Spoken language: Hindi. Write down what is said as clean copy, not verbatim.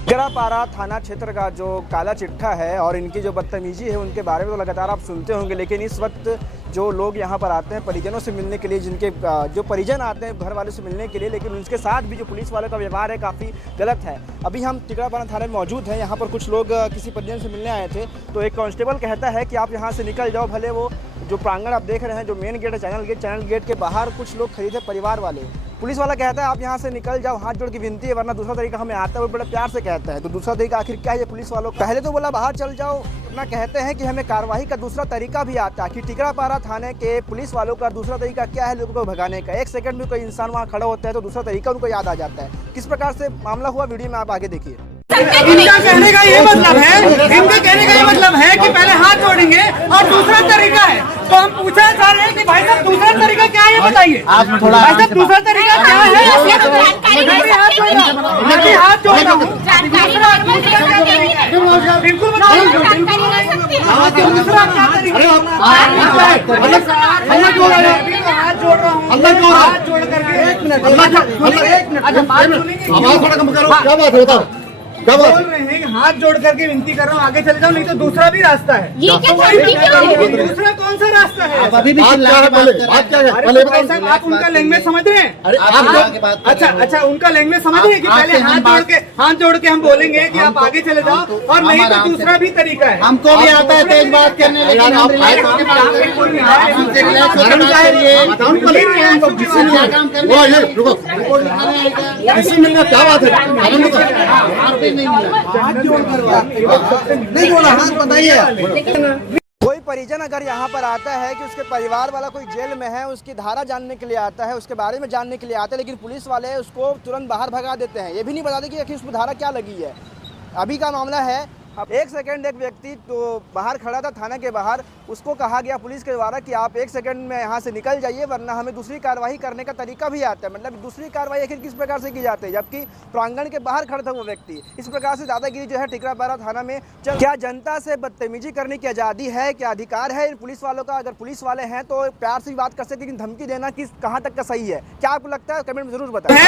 टिकरापारा थाना क्षेत्र का जो काला चिट्ठा है और इनकी जो बदतमीजी है उनके बारे में तो लगातार आप सुनते होंगे, लेकिन इस वक्त जो लोग यहाँ पर आते हैं परिजनों से मिलने के लिए, जिनके जो परिजन आते हैं घर वालों से मिलने के लिए, लेकिन उनके साथ भी जो पुलिस वालों का व्यवहार है काफ़ी गलत है। अभी हम टिकरापारा थाने में मौजूद हैं। यहाँ पर कुछ लोग किसी परिजन से मिलने आए थे, तो एक कांस्टेबल कहता है कि आप यहाँ से निकल जाओ। भले वो जो प्रांगण आप देख रहे हैं, जो मेन गेट है चैनल गेट के बाहर कुछ लोग खड़े थे परिवार वाले। पुलिस वाला कहता है आप यहाँ से निकल जाओ, हाथ जोड़ की विनती है, वरना दूसरा तरीका हमें आता है। वो बड़े प्यार से कहता है, तो दूसरा तरीका आखिर क्या है ये पुलिस वालों? पहले तो बोला बाहर चल जाओ, अपना कहते हैं कि हमें कार्रवाई का दूसरा तरीका भी आता है। कि टिकरापारा थाने के पुलिस वालों का दूसरा तरीका क्या है लोगों को भगाने का? एक सेकंड में कोई इंसान वहाँ खड़ा होता है तो दूसरा तरीका उनको याद आ जाता है। किस प्रकार से मामला हुआ वीडियो में आप आगे देखिए। इनका कहने का ये मतलब है कि पहले हाथ जोड़ेंगे और दूसरा तरीका है। तो हम पूछना चाह रहे हैं कि भाई साहब दूसरा तरीका क्या है, ये बताइए। भाई साहब दूसरा तरीका क्या है? हाथ जोड़ रहा हूँ, बिल्कुल बताइए। हाथ जोड़ रहा हूँ, हाथ जोड़ करके एक मिनट क्या बात है बताओ, क्या बात बोल रहे हैं, हाथ जोड़ करके विनती कर रहा हूँ आगे चले जाओ, नहीं तो दूसरा भी रास्ता है। ये क्या है? दूसरा कौन सा रास्ता है? अभी भी बात क्या है? अरे भाई साहब आप उनका लैंग्वेज समझ रहे हैं? अरे आप अच्छा उनका लैंग्वेज समझ रहे हैं कि पहले हाथ जोड़ के हम बोलेंगे कि आप आगे चले जाओ, और नहीं तो दूसरा भी तरीका है। हमको भी आता है तेज बात करने, लेकिन आप क्या बात है? नहीं बोला, हाथ बताइए। कोई परिजन अगर यहाँ पर आता है कि उसके परिवार वाला कोई जेल में है, उसकी धारा जानने के लिए आता है, उसके बारे में जानने के लिए आता है, लेकिन पुलिस वाले उसको तुरंत बाहर भगा देते हैं। ये भी नहीं बताते कि आखिर उसमें धारा क्या लगी है। अभी का मामला है, अब एक सेकंड एक व्यक्ति तो बाहर खड़ा था थाने के बाहर, उसको कहा गया पुलिस के द्वारा कि आप एक सेकंड में यहाँ से निकल जाइए, वरना हमें दूसरी कार्रवाई करने का तरीका भी आता है। मतलब दूसरी कार्रवाई आखिर किस प्रकार से की जाती है, जबकि प्रांगण के बाहर खड़ा था वो व्यक्ति। इस प्रकार से दादागिरी जो है टिकरापारा थाना में क्या जनता से बदतमीजी करने की आज़ादी है, क्या अधिकार है इन पुलिस वालों का? अगर पुलिस वाले हैं तो प्यार से भी बात कर सकते, लेकिन धमकी देना किस कहाँ तक का सही है? क्या आपको लगता है? कमेंट में जरूर बताएं।